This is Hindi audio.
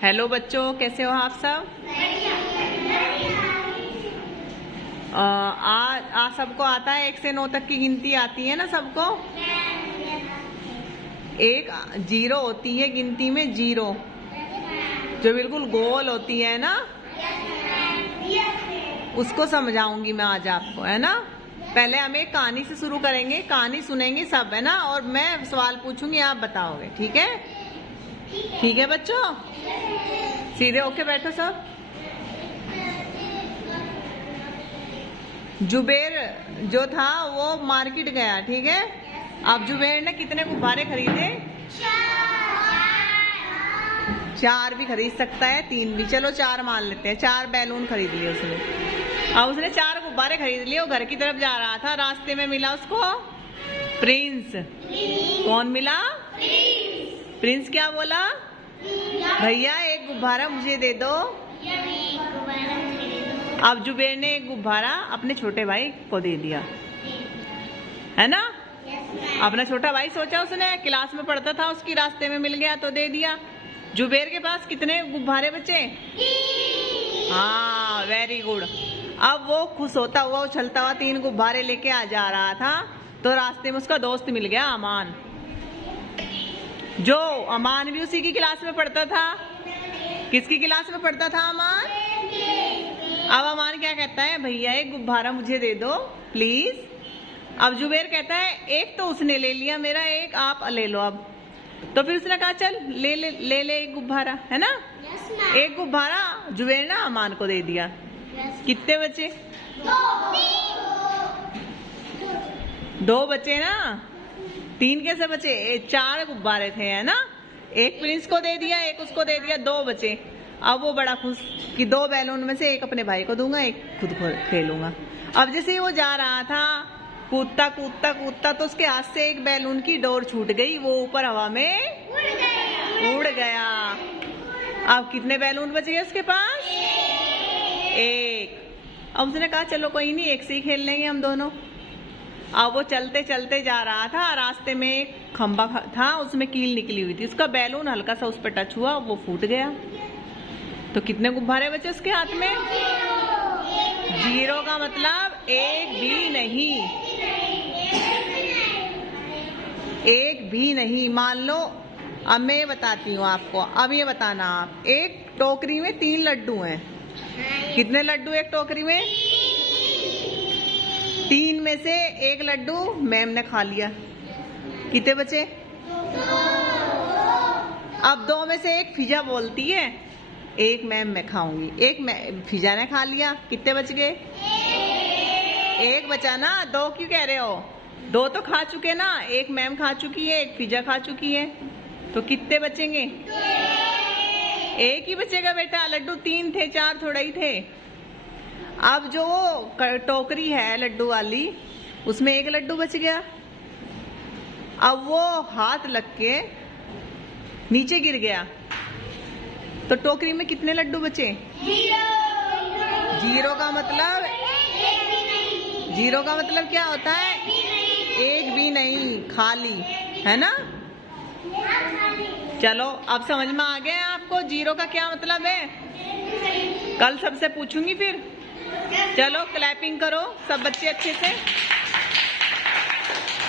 हेलो बच्चों, कैसे हो आप सब? आज सबको आता है 1 से 9 तक की गिनती आती है ना सबको? एक 0 होती है गिनती में, 0 जो बिल्कुल गोल होती है ना, उसको समझाऊंगी मैं आज आपको, है ना। पहले हम एक कहानी से शुरू करेंगे, कहानी सुनेंगे सब, है ना, और मैं सवाल पूछूंगी, आप बताओगे, ठीक है? ठीक है बच्चों, सीधे होके बैठो सब। जुबेर जो था वो मार्केट गया, ठीक है। अब जुबेर ने कितने गुब्बारे खरीदे? 4 भी खरीद सकता है, 3 भी, चलो 4 मान लेते हैं। 4 बैलून खरीद लिए उसने। अब उसने 4 गुब्बारे खरीद लिए, वो घर की तरफ जा रहा था, रास्ते में मिला उसको प्रिंस। कौन मिला? प्रिंस क्या बोला? भैया एक गुब्बारा मुझे दे दो। अब जुबेर ने एक गुब्बारा अपने छोटे भाई को दे दिया, है ना। अपना छोटा भाई सोचा उसने, क्लास में पढ़ता था, उसकी रास्ते में मिल गया तो दे दिया। जुबेर के पास कितने गुब्बारे बचे? हाँ, वेरी गुड। अब वो खुश होता हुआ, उछलता हुआ 3 गुब्बारे लेके आ जा रहा था, तो रास्ते में उसका दोस्त मिल गया, अमान। जो अमान भी उसी की क्लास में पढ़ता था। किसकी क्लास में पढ़ता था अमान? अब अमान क्या कहता है? भैया एक गुब्बारा मुझे दे दो प्लीज। अब जुबेर कहता है एक तो उसने ले लिया मेरा, एक आप ले लो। अब तो फिर उसने कहा चल ले ले ले ले एक गुब्बारा, है ना। एक गुब्बारा जुबेर ने अमान को दे दिया। कितने बचे? 2 बचे ना। 3 कैसे बचे? 4 गुब्बारे थे, है ना। एक प्रिंस को दे दिया, एक उसको दे दिया, 2 बचे। अब वो बड़ा खुश कि 2 बैलून में से एक अपने भाई को दूंगा, एक खुद को खेलूंगा। अब जैसे ही वो जा रहा था, कूदता कूदता कूदता, तो उसके हाथ से एक बैलून की डोर छूट गई, वो ऊपर हवा में उड़ गया। अब कितने बैलून बच गए उसके पास? 1। अब उसने कहा चलो कोई नहीं, एक से ही खेल लेंगे हम दोनों। अब वो चलते चलते जा रहा था, रास्ते में एक खंबा था, उसमें कील निकली हुई थी, उसका बैलून हल्का सा उस पर टच हुआ, वो फूट गया। तो कितने गुब्बारे बचे उसके हाथ में? 0 का मतलब एक भी नहीं, एक भी नहीं। मान लो, अब मैं बताती हूँ आपको, अब ये बताना आप, एक टोकरी में 3 लड्डू हैं। कितने लड्डू एक टोकरी में? 3 में से एक लड्डू मैम ने खा लिया, कितने बचे? अब 2 में से एक फिजा बोलती है एक मैम मैं खाऊंगी, एक फिजा ने खा लिया, कितने बच गए? 1 बचा ना। 2 क्यों कह रहे हो? 2 तो खा चुके ना, एक मैम खा चुकी है, एक फिजा खा चुकी है, तो कितने बचेंगे? 1 ही बचेगा बेटा। लड्डू 3 थे, 4 थोड़ा ही थे। अब जो टोकरी है लड्डू वाली, उसमें 1 लड्डू बच गया। अब वो हाथ लग के नीचे गिर गया, तो टोकरी में कितने लड्डू बचे? 0 का मतलब, 0 का मतलब क्या होता है? एक भी नहीं, खाली, है ना। चलो अब समझ में आ गया आपको 0 का क्या मतलब है? कल सबसे पूछूंगी फिर। चलो क्लैपिंग करो सब बच्चे अच्छे से।